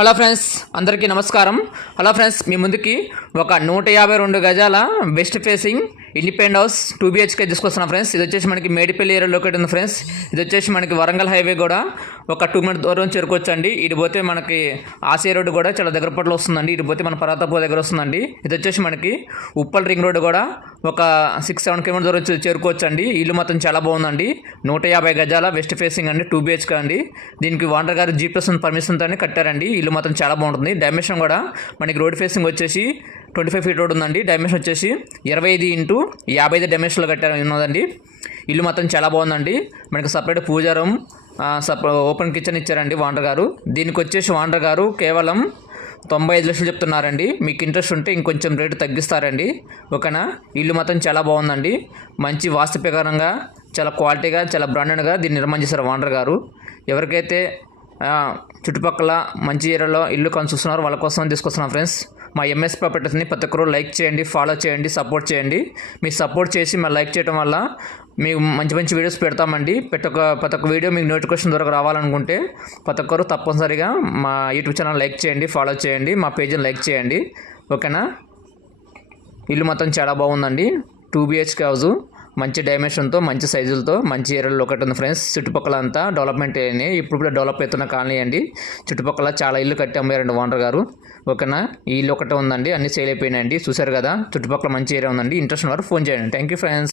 Hello friends, అందరికీ నమస్కారం. Hello friends, మీ ముందుకి ఒక 152 గజాల west facing independent house 2 BHK తీసుకొస్తున్నాం ఫ్రెండ్స్. ఇది వచ్చేసి మనకి మేడిపల్లి ఏరియా లొకేట్ ఉంది ఫ్రెండ్స్. ఇది వచ్చేసి మనకి వరంగల్ హైవే కూడా ఒక 2 minutes దూరం చేరుకోవచ్చండి. ఇటు పోతే మనకి ఆసియా రోడ్డు కూడా చాలా దగ్గర పట్ల వస్తుందండి. ఇటు పోతే మన పరాతాపూర్ దగ్గర వస్తుందండి. ఇది వచ్చేసి మనకి ఉప్పల్ రింగ్ రోడ్డు కూడా ఒక 6-7 km దూరం చేరుకోవచ్చండి. ఇల్లు మొత్తం చాలా బాగుందండి. 150 గజాల వెస్ట్ ఫేసింగ్ అండి, 2 BHK అండి. దీనికి ఓనర్ గారు G+ పర్మిషన్తోనే కట్టారండి. ఇల్లు మొత్తం చాలా బాగుంటుంది. డైమెన్షన్ కూడా మనకి రోడ్ ఫేసింగ్ వచ్చేసి 25 feet రోడ్ ఉందండి. డైమెన్షన్ వచ్చేసి 25x55 డైమెన్షన్లో కట్టారు ఉన్నదండి. ఇల్లు మొత్తం చాలా బాగుందండి. మనకి సపరేట్ పూజా రూమ్, ఓపెన్ కిచెన్ ఇచ్చారండి ఓనర్ గారు. దీనికి వచ్చేసి ఓనర్ గారు కేవలం 95 లక్షలు చెప్తున్నారండి. మీకు ఇంట్రెస్ట్ ఉంటే ఇంకొంచెం రేటు తగ్గిస్తారండి. ఓకేనా? ఇల్లు మొత్తం చాలా బాగుందండి. మంచి వాస్తు ప్రకారంగా చాలా క్వాలిటీగా చాలా బ్రాండెడ్గా దీన్ని నిర్మాణం చేశారు ఓనర్ గారు. ఎవరికైతే చుట్టుపక్కల మంచి ఏరియాలో ఇల్లు కొని చూస్తున్నారు వాళ్ళ కోసం తీసుకొస్తున్నాం ఫ్రెండ్స్. మా ఎంఎస్ ప్రాపర్టీస్ని ప్రతి ఒక్కరు లైక్ చేయండి, ఫాలో చేయండి, సపోర్ట్ చేయండి. మీరు సపోర్ట్ చేసి మా లైక్ చేయడం వల్ల మీకు మంచి మంచి వీడియోస్ పెడతామండి. ప్రతి ఒక్క వీడియో మీకు నోటిఫికేషన్ ద్వారా రావాలనుకుంటే ప్రతి ఒక్కరు తప్పనిసరిగా మా యూట్యూబ్ ఛానల్ లైక్ చేయండి, ఫాలో చేయండి, మా పేజీని లైక్ చేయండి. ఓకేనా? ఇల్లు మొత్తం చాలా బాగుందండి. 2 BHK హౌస్, మంచి డైమెన్షన్తో, మంచి సైజులతో, మంచి ఏరియాలో ఒకటి ఉంది ఫ్రెండ్స్. చుట్టుపక్కల అంతా డెవలప్మెంట్ అయినాయి. ఇప్పుడు డెవలప్ అవుతున్న కాలనీ అండి. చుట్టుపక్కల చాలా ఇల్లు కట్టి అమ్మారండి ఓనర్ గారు. ఓకేనా? ఈ ఇల్లు ఒకటే ఉందండి, అన్ని సేల్ అయిపోయినాయండి. చూసారు కదా, చుట్టుపక్కల మంచి ఏరియా ఉందండి. ఇంట్రెస్ట్ వారు ఫోన్ చేయండి. Thank you friends.